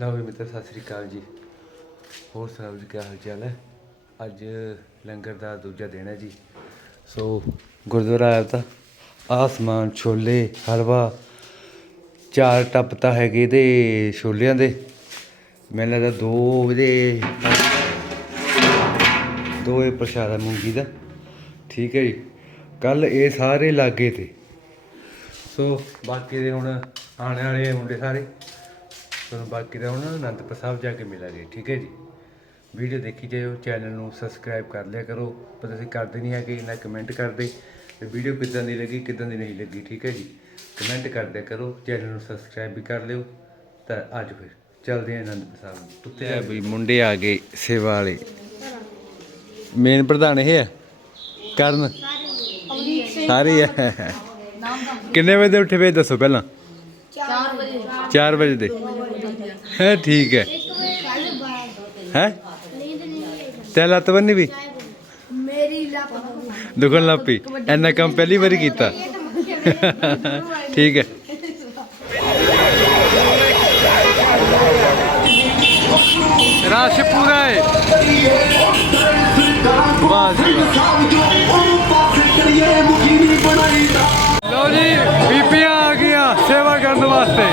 ਲਓ ਵੀ ਮਿੱਤਰ, ਸਤਿ ਸ੍ਰੀ ਅਕਾਲ ਜੀ। ਹੋਰ ਸੁਣਾਓ ਜੀ ਕੀ ਹਾਲ ਚਾਲ ਹੈ? ਅੱਜ ਲੰਗਰ ਦਾ ਦੂਜਾ ਦਿਨ ਹੈ ਜੀ। ਸੋ ਗੁਰਦੁਆਰਾ ਆਇਆ ਤਾਂ ਆਸਮਾਨ ਛੋਲੇ, ਹਲਵਾ, ਚਾਰ ਟੱਪ ਤਾਂ ਹੈਗੇ ਤੇ ਛੋਲਿਆਂ ਦੇ। ਮੈਨੂੰ ਲੱਗਦਾ ਦੋ ਇਹਦੇ ਦੋ ਇਹ ਪ੍ਰਸ਼ਾਦਾ ਮੂੰਗੀ ਦਾ। ਠੀਕ ਹੈ ਜੀ। ਕੱਲ ਇਹ ਸਾਰੇ ਲਾਗੇ ਤੇ। ਸੋ ਬਾਕੀ ਦੇ ਹੁਣ ਆਉਣ ਵਾਲੇ ਮੁੰਡੇ ਸਾਰੇ। ਤੁਹਾਨੂੰ ਬਾਕੀ ਦਾ ਹੁਣ ਅਨੰਦਪੁਰ ਸਾਹਿਬ ਜਾ ਕੇ ਮਿਲਾਂਗੇ ਠੀਕ ਹੈ ਜੀ। ਵੀਡੀਓ ਦੇਖੀ ਜਾਇਓ ਚੈਨਲ ਨੂੰ ਸਬਸਕ੍ਰਾਈਬ ਕਰ ਲਿਆ ਕਰੋ ਪਰ ਤੁਸੀਂ ਕਰਦੇ ਨਹੀਂ ਹੈਗੇ ਨਾ ਕਮੈਂਟ ਕਰਦੇ। ਤੇ ਵੀਡੀਓ ਕਿੱਦਾਂ ਦੀ ਲੱਗੀ ਕਿੱਦਾਂ ਦੀ ਨਹੀਂ ਲੱਗੀ ਠੀਕ ਹੈ ਜੀ। ਕਮੈਂਟ ਕਰ ਦਿਆ ਕਰੋ ਚੈਨਲ ਨੂੰ ਸਬਸਕ੍ਰਾਈਬ ਵੀ ਕਰ ਲਿਓ। ਤਾਂ ਅੱਜ ਫਿਰ ਚੱਲਦੇ ਹਾਂ ਅਨੰਦਪੁਰ ਸਾਹਿਬ ਨੂੰ। ਉੱਤੇ ਆ ਬਈ ਮੁੰਡੇ ਆ ਗਏ ਸੇਵਾ ਵਾਲੇ। ਮੇਨ ਪ੍ਰਧਾਨ ਇਹ ਹੈ? ਕਰਨ? ਸਾਰੇ ਆ ਕਿੰਨੇ ਵਜੇ ਦੇ ਉੱਠੇ ਵੇ? ਦੱਸੋ ਪਹਿਲਾਂ। 4 ਵਜੇ। 4 ਵਜੇ ਦੇ। ਹੈ ਠੀਕ ਹੈ। ਹੈ? ਤੇ ਲੱਤ ਬੰਨੀ ਵੀ? ਮੇਰੀ ਲੱਤ ਦੁਖਣ ਲੱਗ ਪਈ। ਐਨਾ ਕੰਮ ਪਹਿਲੀ ਵਾਰੀ ਕੀਤਾ। ਠੀਕ ਹੈ। ਰਾਸ਼ ਪੂਰਾ ਹੈ ਵਾਹ। ਲਓ ਜੀ ਬੀਬੀਆਂ ਆ ਗਈਆਂ ਸੇਵਾ ਕਰਨ ਵਾਸਤੇ।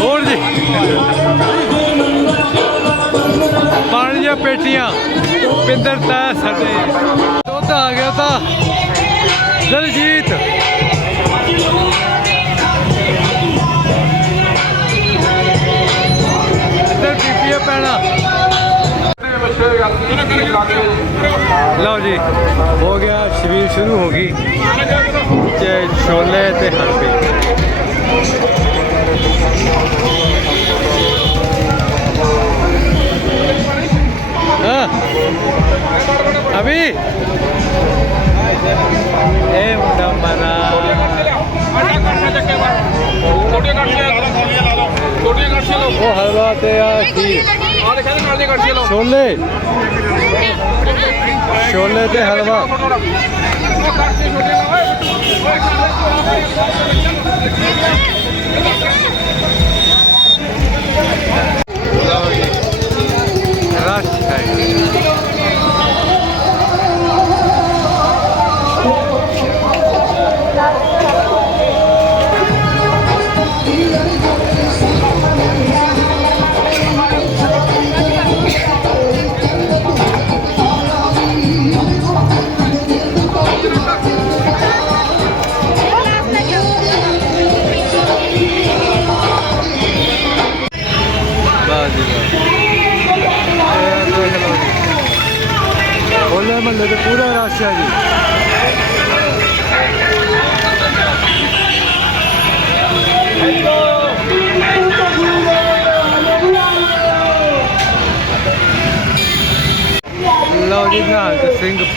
ਹੋਰ ਜੀ। ਪਾਣੀ ਦੀਆਂ ਪੇਟੀਆਂ। ਪਿੰਦਰ ਤਾਂ ਸਾਡੇ। ਦੁੱਧ ਆ ਗਿਆ ਤਾਂ ਦਲਜੀਤ। ਇੱਧਰ ਬੀਬੀਆਂ ਪੈਣਾ ਲਓ ਜੀ, ਹੋ ਗਿਆ ਸ਼ਬੀਰ ਸ਼ੁਰੂ ਹੋ ਗਈ। ਤੇ ਛੋਲੇ ਤੇ ਹਲਵੇ। ਹਾਂ ਅਭੀ ਇਹ ਮੁੰਡਾ ਮਰਾ ਉਹ ਹਲਵਾ ਤੇ ਆ ਖੀਰ ਛੋਲੇ ਛੋਲੇ ਤੇ ਹਲਵਾ ਲਓ ਜੀ ਰਸ਼ ਹੈ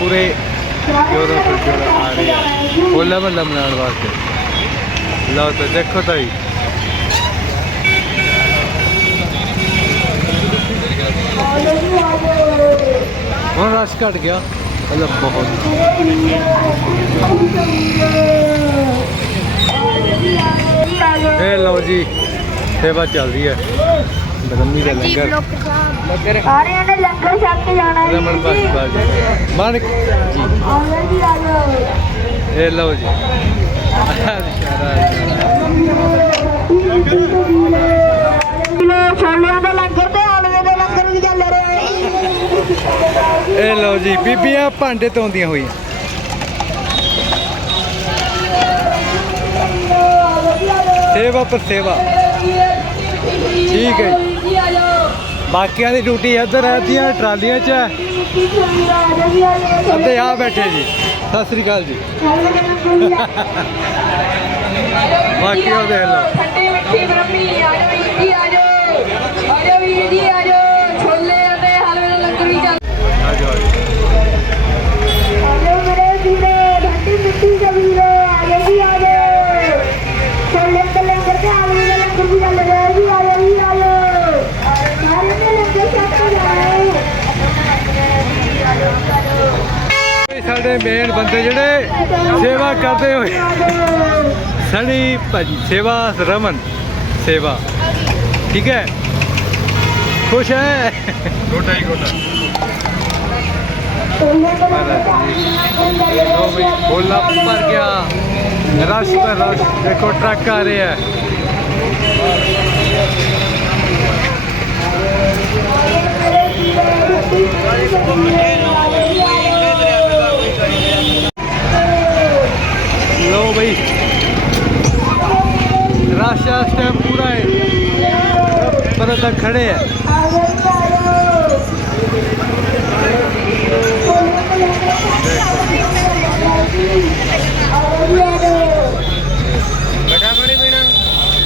ਨਿਹੰਗ ਸਿੰਘ ਪੂਰੇ ਜੋਰਾਂ ਪਰ ਜੋਰਾਂ ਆ ਰਹੇ ਆ ਹੋਲਾ ਮਹੱਲਾ ਮਨਾਉਣ ਵਾਸਤੇ ਲਓ ਤਾਂ ਦੇਖੋ ਤਾਂ ਜੀ ਹੁਣ ਰਸ਼ ਘਟ ਗਿਆ ਮਤਲਬ ਬਹੁਤ ਇਹ ਲਓ ਜੀ ਸੇਵਾ ਚੱਲਦੀ ਹੈ ਬਦਮੀ ਦਾ ਲੰਗਰ। ਸਾਰਿਆਂ ਨੇ ਲੰਗਰ ਛਕ ਕੇ ਜਾਣਾ ਹੈ ਰਮਨ ਬਸ ਬਾਜੀ ਮਾਨਕ ਜੀ। ਆਉਂਦਾ ਜੀ ਆ ਜਾਓ। ਇਹ ਲਓ ਜੀ। ਕਿਲੋ ਛੋਲਿਆਂ ਦਾ ਲੰਗਰ ਤੇ ਹਲਵੇ ਦਾ ਲੰਗਰ ਵੀ ਚੱਲ ਰਿਹਾ ਹੈ ਇਹ ਲਓ ਜੀ ਬੀਬੀਆਂ ਭਾਂਡੇ ਧੋਂਦੀਆਂ ਹੋਈਆਂ। ਸੇਵਾ ਪਰ ਸੇਵਾ ਠੀਕ ਹੈ ਬਾਕੀਆਂ ਦੀ ਡਿਊਟੀ ਇੱਧਰ ਰਹਿੰਦੀਆਂ ਟਰਾਲੀਆਂ 'ਚ ਹੈ। ਚੋਰੀ ਆ ਬੈਠੇ ਜੀ। ਸਤਿ ਸ੍ਰੀ ਅਕਾਲ ਜੀ। ਬਾਕੀ ਉਹ ਦੇਖ ਲਓ। ਖੱਟੀ ਮਿੱਠੀ ਬ੍ਰਹਮੀ ਆ ਜਾਓ ਜੀ ਆ ਜਾਓ। ਆ ਜਾਓ ਵੀਰ ਜੀ ਆ ਜਾਓ ਛੋਲੇ ਅਤੇ ਹਲਵੇ ਦਾ ਲੰਗਰ ਵੀ ਚੱਲ ਆ ਜਾਓ ਆ ਜਾਓ। ਆਜੋ ਮੇਰੇ ਵੀਰੇ ਘੰਟੀ ਮਿੱਟੀ ਦੇ ਵੀਰੇ ਆਜੋ ਜੀ ਆਜੋ ਛੋਲੇ ਤੇ ਲੰਗਰ ਤੇ ਆਲੂ ਦਾ ਲੰਗਰ ਵੀ ਚੱਲ ਰਿਹਾ ਜੀ ਆਜੋ ਜੀ ਆਜੋ ਸਾਰੇ ਨੇ ਲੰਗਰ ਛਕ ਕੇ ਜਾਏ ਇਹ ਸਾਡੇ ਮੇਨ ਬੰਦੇ ਜਿਹੜੇ ਸੇਵਾ ਕਰਦੇ ਹੋਏ। ਸਣੀ ਭਾਜੀ ਸੇਵਾ ਰਮਨ ਸੇਵਾ। ਠੀਕ ਹੈ? ਖੁਸ਼ ਹੈ? ਗੋਟਾ ਹੀ ਗੋਟਾ ਲੋ ਬਈ ਬੋਲਾ ਭਰ ਗਿਆ। ਰਸ਼ ਪਰ ਰਸ਼। ਦੇਖੋ ਟਰੱਕ ਆ ਰਹੇ ਰਸ਼ ਇਸ ਟਾਈਮ ਪੂਰਾ ਹੈ ਪਰ ਤਾਂ ਖੜੇ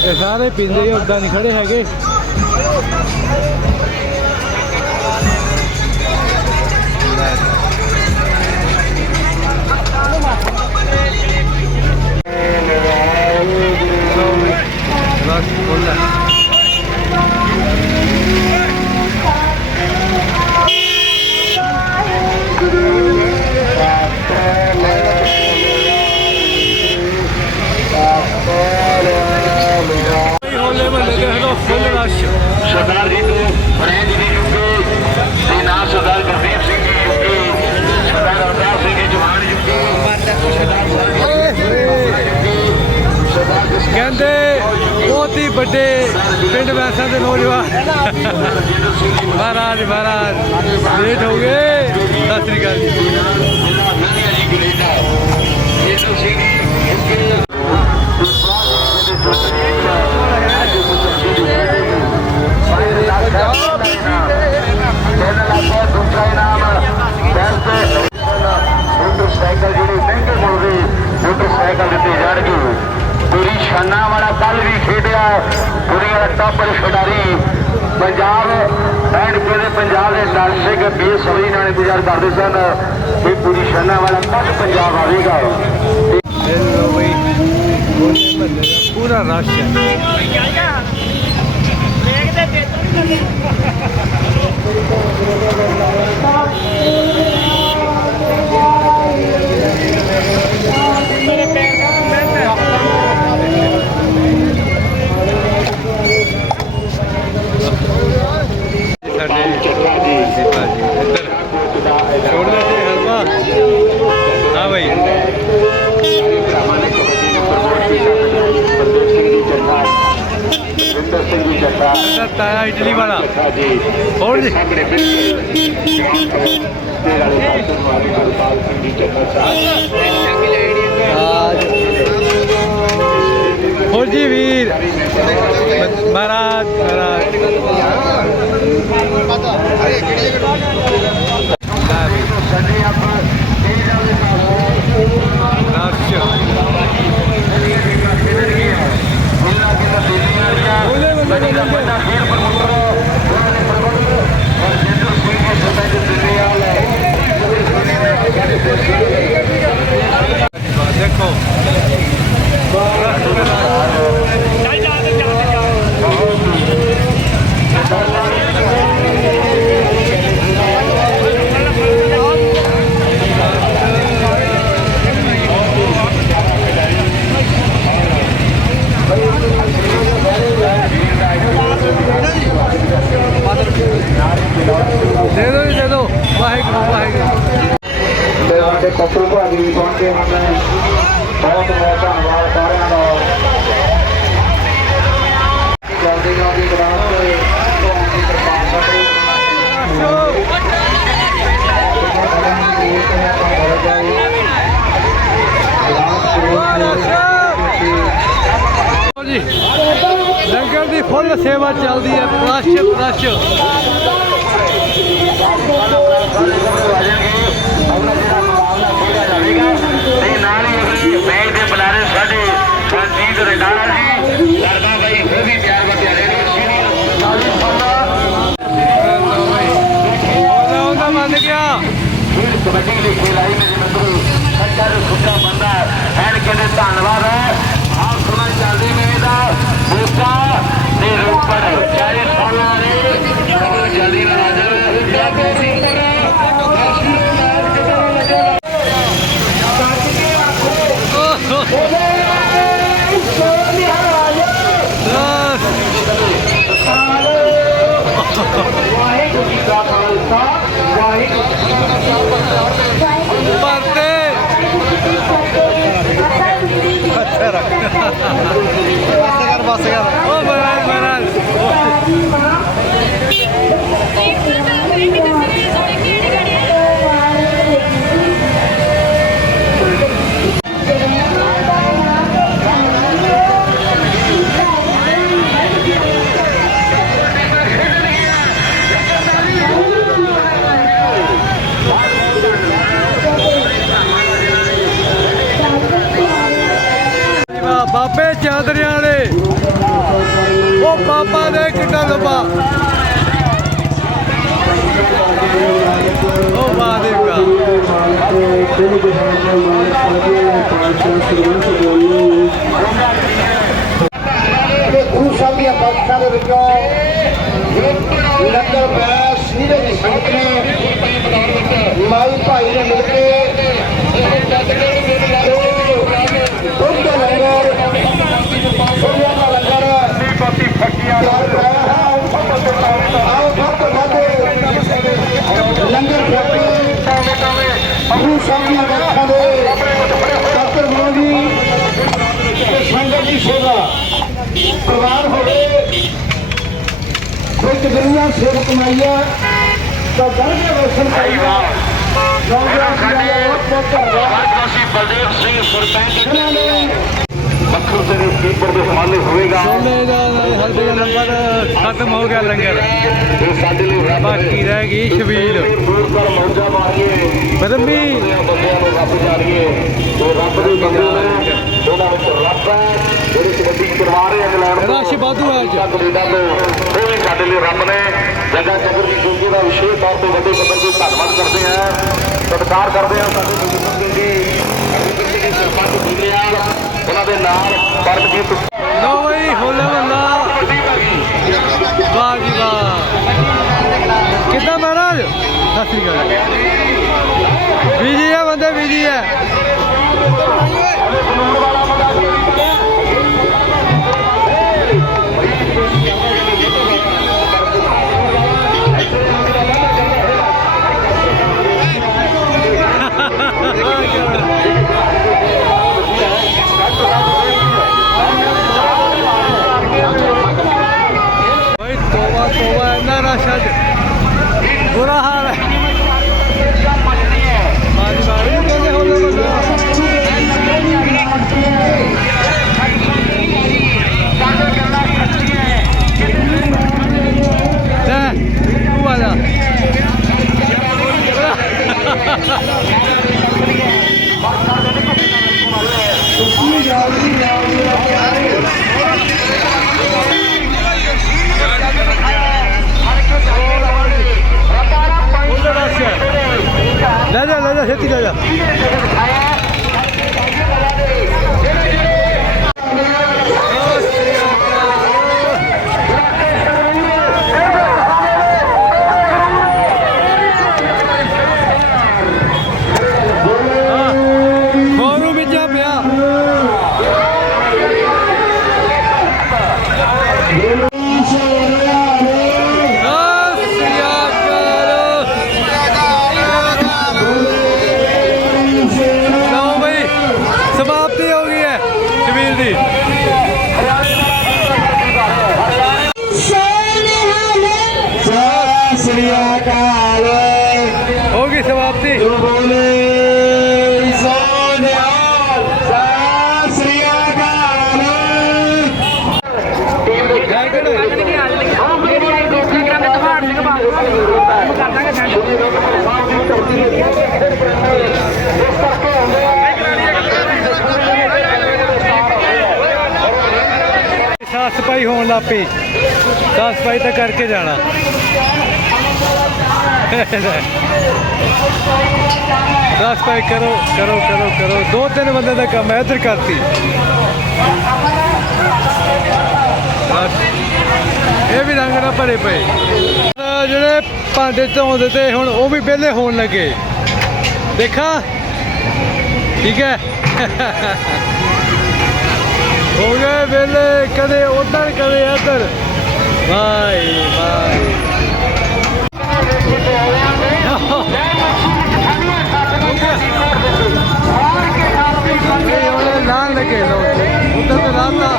ਇਹ ਸਾਰੇ ਪੀਂਦੇ ਉਦਾਂ ਨਹੀਂ ਖੜੇ ਹੈਗੇ। ਰਸ ਖੋਲ੍ਹਾ। ਮਹਾਰਾਜ ਮਹਾਰਾਜ। ਲੇਟ ਹੋ ਗਏ। ਸਤਿ ਸ੍ਰੀ ਅਕਾਲ ਮੋਟਰਸਾਈਕਲ ਜਿਹੜੇ ਮਹਿੰਗੇ ਮੁੱਲ ਦੇ ਮੋਟਰਸਾਈਕਲ ਦਿੱਤੇ ਜਾਣਗੇ ਪੂਰੀ ਸ਼ਾਨਾ ਵਾਲਾ ਕੱਲ ਵੀ ਖੇਡਿਆ ਪੂਰੀ ਵਾਲਾ ਟੱਪਰ ਖਿਡਾਰੀ ਪੰਜਾਬ ਐਂਡ ਕਿਹਦੇ ਪੰਜਾਬ ਦੇ ਦਰਸ਼ਕ ਬੇਸਬਰੀ ਨਾਲ ਇੰਤਜ਼ਾਰ ਕਰਦੇ ਸਨ। ਕਿ ਪੂਰੀ ਸ਼ਾਨਾ ਵਾਲਾ ਕੱਲ ਪੰਜਾਬ ਆਵੇਗਾ। ਪੂਰਾ ਰਸ਼ ਹੈ। ਫੁੱਲ ਸੇਵਾ ਚੱਲਦੀ ਹੈ ਪ੍ਰਸ਼ ਪ੍ਰਸ਼ ਤੇ ਨਾਲ ਹੀ ਅਗਲੀ ਮੈਚ ਦੇ ਬੁਲਾਰੇ ਸਾਡੇ ਸੰਜੀਤ ਰੰਡਾਲਾ ਜੀ ਬਾਈ ਉਹ ਵੀ ਪਿਆਰ ਬਤਿਆ ਮੰਨ ਗਿਆ। ਕਬੱਡੀ ਮੇਰੇ ਮਿੱਤਰੋ ਸੱਚਾ ਸੁੱਚਾ ਬੰਦਾ ਐਨ ਕਹਿੰਦੇ ਧੰਨਵਾਦ। ਹੈ ਬਸ ਕਰ ਬਸ ਕਰ। ਦੀ ਸੰਗਤ ਨੇ ਮਾਈ ਭਾਈ ਨੇ ਮਿਲ ਕੇ ਦੁੱਧ ਦਾ ਲੰਗਰ ਸੋਇਆ ਦਾ ਲੰਗਰ ਤਿਆਰ ਕਰਾਇਆ ਹੈ ਆਓ ਸਭ ਤੋਂ ਵੱਧ ਲੰਗਰ ਛਕੀ ਸਾਹਿਬ ਦੀਆਂ ਬਖਸ਼ਾਂ ਦੇ ਡਾਕਟਰ ਮੋਦੀ ਤੇ ਸੰਗਤ ਦੀ ਸੇਵਾ ਪਰਿਵਾਰ ਹੋਵੇ ਕੋਈ ਕਬਰੀਆਂ ਸੇਵਕ ਮਾਈਆ ਤਾਂ ਦਰ ਦੇ ਦਰਸ਼ਨ ਕਰੀਦਾ ਨੌਜਵਾਨ ਸਾਡੇ ਬਹੁਤ ਬਹੁਤ ਧੰਨਵਾਦ ਬਲਦੇਵ ਸਿੰਘ ਸਰਪੰਚ ਇਹਨਾਂ ਨੇ ਸੋਨੇ ਦਾ ਹਲਦੇ ਦਾ ਨੰਬਰ ਖਤਮ ਹੋ ਗਿਆ ਲੰਗਰ। ਇਹ ਸਾਡੇ ਲਈ ਰੱਬ ਬਾਕੀ ਰਹਿ ਗਈ ਛਬੀਲ। ਦੂਰ ਕਰ ਮੌਜਾ ਮਾਰੀਏ। ਬਦੰਬੀ ਬੰਦਿਆਂ ਨੂੰ ਰੱਬ ਜਾਣੀਏ ਉਹ ਰੱਬ ਦੇ ਬੰਦੇ ਨੇ ਉਹਨਾਂ ਵਿੱਚ ਰੱਬ ਹੈ ਜਿਹੜੇ ਕਬੱਡੀ ਕਰਵਾ ਰਹੇ ਇੰਗਲੈਂਡ ਤੋਂ। ਰਸ਼ ਵਾਧੂ ਅੱਜ। ਕੈਨੇਡਾ ਤੋਂ ਉਹ ਵੀ ਸਾਡੇ ਲਈ ਰੱਬ ਨੇ। ਜਗਾ ਚੱਕਰ ਦੀ ਜੋਗੀ ਦਾ ਵਿਸ਼ੇਸ਼ ਤੌਰ ਤੇ ਵੱਡੇ ਪੱਧਰ ਤੇ ਧੰਨਵਾਦ ਕਰਦੇ ਹਾਂ ਸਤਿਕਾਰ ਕਰਦੇ ਹਾਂ ਸਾਡੇ ਬਜ਼ੁਰਗ ਜੀ। ਸਿੰਘ ਸਰਪੰਚ ਦੁਨੀਆਲ ਉਹਨਾਂ ਦੇ ਨਾਲ ਪਰਮਜੀਤ ਲੋ ਬਈ, ਹੋਲਾ ਮੱਲਾ ਵਾਹ ਜੀ ਵਾਹ। ਕਿੱਦਾਂ ਮਹਾਰਾਜ? ਸਤਿ ਸ੍ਰੀ ਅਕਾਲ। ਬੀਜੀ ਹੈ ਬੰਦੇ, ਬੀਜੀ ਹੈ ਸਾਫ਼ ਸਫ਼ਾਈ ਹੋਣ ਲੱਗ ਪਈ। ਸਾਫ਼ ਸਫ਼ਾਈ ਤਾਂ ਕਰਕੇ ਜਾਣਾ। ਸਾਫ਼ ਸਫ਼ਾਈ ਕਰੋ ਕਰੋ ਕਰੋ ਕਰੋ। ਦੋ ਤਿੰਨ ਬੰਦੇ ਦਾ ਕੰਮ ਹੈ, ਇੱਧਰ ਕਰਤੀ। ਇਹ ਵੀ ਰੰਗ ਨਾਲ ਭਰੇ ਪਏ। ਜਿਹੜੇ ਭਾਂਡੇ ਧੋਂਦੇ ਤੇ ਹੁਣ ਉਹ ਵੀ ਵਿਹਲੇ ਹੋਣ ਲੱਗੇ। ਦੇਖਾ। ਠੀਕ ਹੈ। ਹੋ ਗਏ ਵਿਹਲੇ ਕਦੇ ਉਧਰ, ਕਦੇ ਇੱਧਰ। ਵਾਈ ਵਾਈ ਇਹ ਉਹਨੇ ਲਾਣ ਉਧਰ ਤੇ ਲਾਤਾ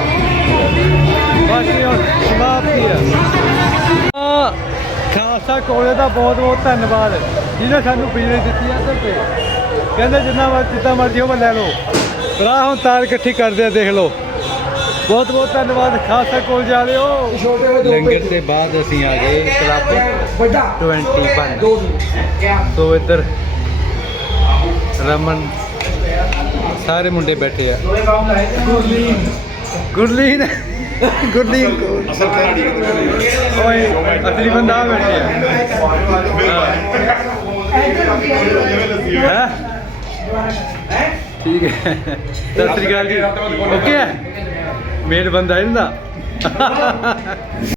ਬਾਕੀ ਹੁਣ ਸਮਾਪਤੀ ਆ ਖਾਲਸਾ ਕੋਲੇ ਦਾ ਬਹੁਤ ਬਹੁਤ ਧੰਨਵਾਦ। ਜਿਹਨੇ ਸਾਨੂੰ ਬਿਜਲੀ ਦਿੱਤੀ ਆ ਇੱਧਰ ਤੇ। ਕਹਿੰਦੇ ਜਿੰਨਾ ਮਰ ਜਿੱਦਾਂ ਮਰਜ਼ੀ ਉਹ ਲੈ ਲਓ। ਭਰਾ ਹੁਣ ਤਾਰ ਇਕੱਠੀ ਕਰਦੇ ਆ, ਦੇਖ ਲਓ। ਬਹੁਤ ਬਹੁਤ ਧੰਨਵਾਦ ਖਾਲਸਾ ਕੋਲ ਜਾ ਰਹੇ ਹੋ ਲੰਗਰ ਦੇ ਬਾਅਦ ਅਸੀਂ ਆ ਗਏ ਕਲੱਬ ਵੱਡਾ। 21 ਸੋ ਇੱਧਰ ਰਮਨ ਸਾਰੇ ਮੁੰਡੇ ਬੈਠੇ ਆ ਗੁਰਲੀਨ ਗੁਰਲੀਨ ਗੁਰਲੀਨ ਅਸਲ ਖਿਡਾਰੀ ਓਏ ਅਸਲੀ ਬੰਦਾ ਆ ਬੈਠੇ ਆ ਹੈ ਠੀਕ ਹੈ ਸਤਿ ਸ੍ਰੀ ਅਕਾਲ ਜੀ ਓਕੇ ਹੈ ਮੇਨ ਬੰਦਾ ਇਹਦਾ।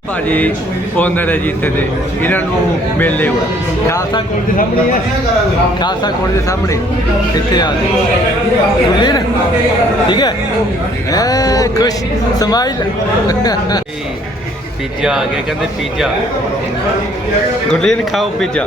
ਭਾਜੀ ਓਨਰ ਹੈ ਜੀ ਇੱਥੇ ਦੇ। ਇਹਨਾਂ ਨੂੰ ਮਿਲ ਲਿਓ ਖਾਲਸਾ ਕੋਲ ਦੇ ਸਾਹਮਣੇ ਹੈ। ਖਾਲਸਾ ਕੋਲ ਦੇ ਸਾਹਮਣੇ। ਇੱਥੇ ਆ ਜੀ ਗੁਰਲੀਨ ਠੀਕ ਹੈ? ਐ, ਖੁਸ਼, ਸਮਾਈਲ। ਪੀਜ਼ਾ ਆ ਗਿਆ, ਕਹਿੰਦੇ ਪੀਜ਼ਾ। ਗੁਰਲੀਨ, ਖਾਓ ਪੀਜ਼ਾ।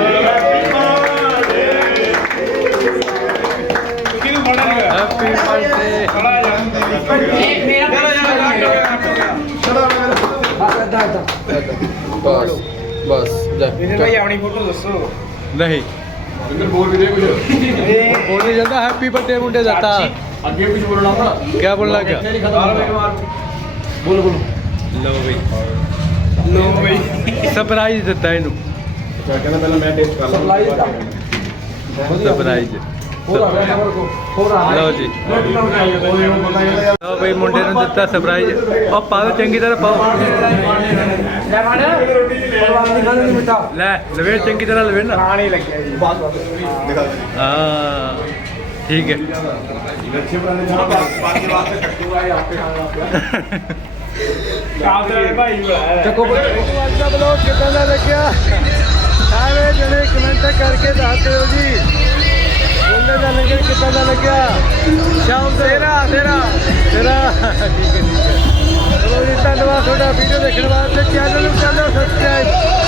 ਬਸ ਬਸ ਜਾ ਭਾਈ ਆਪਣੀ ਫੋਟੋ ਦੱਸੋ ਨਹੀਂ ਇੰਦਰ ਬੋਲ ਵੀ ਦੇ ਕੁਝ ਬੋਲੀ ਜਾਂਦਾ ਹੈਪੀ ਬਰਥਡੇ ਮੁੰਡੇ ਦਾ ਤਾਂ ਅੱਗੇ ਕੁਝ ਬੋਲਣਾ ਤਾਂ ਕੀ ਬੋਲ ਲੱਗਾ ਬੋਲ ਬੋਲ ਲੋ। ਬਈ ਲੋ ਬਈ ਸਰਪ੍ਰਾਈਜ਼ ਦਿੱਤਾ। ਇਹਨੂੰ ਕਹਿੰਦਾ ਪਹਿਲਾਂ ਮੈਂ ਟੇਸਟ ਕਰ ਲਾਂ ਸਰਪ੍ਰਾਈਜ਼ ਲਓ ਜੀ। ਲਓ ਬਈ ਮੁੰਡੇ ਨੂੰ ਦਿੱਤਾ ਸਰਪ੍ਰਾਈਜ਼ ਉਹ ਪਾਓ ਚੰਗੀ ਤਰ੍ਹਾਂ ਪਾਓ। ਲੈ ਲਵੇ ਚੰਗੀ ਤਰ੍ਹਾਂ ਲਵੇ ਨਾ। ਖਾਣੇ ਲੱਗਿਆ ਜੀ। ਬਸ ਬਸ ਦਿਖਾ ਹਾਂ ਠੀਕ ਹੈ। ਅੱਛੇ ਬਣਾਣੇ ਬਾਕੀ ਵਾਸਤੇ ਕੱਟੂ ਆਏ ਆਪੇ ਖਾਣਾ ਆਪੇ ਕਾਦਰ ਭਾਈ ਬੁਲਾਇਆ ਚੱਕੋ ਅੱਜ ਦਾ ਬਲੌਗ ਕਿਦਾਂ ਦਾ ਲੱਗਿਆ? ਸਾਰੇ ਜਣੇ ਕਮੈਂਟ ਕਰਕੇ ਦੱਸ ਦਿਓ ਜੀ। ਬੋਲੇ ਦਾ ਲੰਗਰ ਕਿਦਾਂ ਦਾ ਲੱਗਿਆ ਸ਼ਾਮ ਤੇਰਾ ਤੇਰਾ। ਤੇਰਾ। ਠੀਕ ਹੈ ਠੀਕ ਹੈ ਚਲੋ ਜੀ ਧੰਨਵਾਦ ਤੁਹਾਡਾ ਵੀਡੀਓ ਦੇਖਣ ਵਾਸਤੇ। ਚੈਨਲ ਨੂੰ ਕਰ ਲਓ ਸਬਸਕ੍ਰਾਈਬ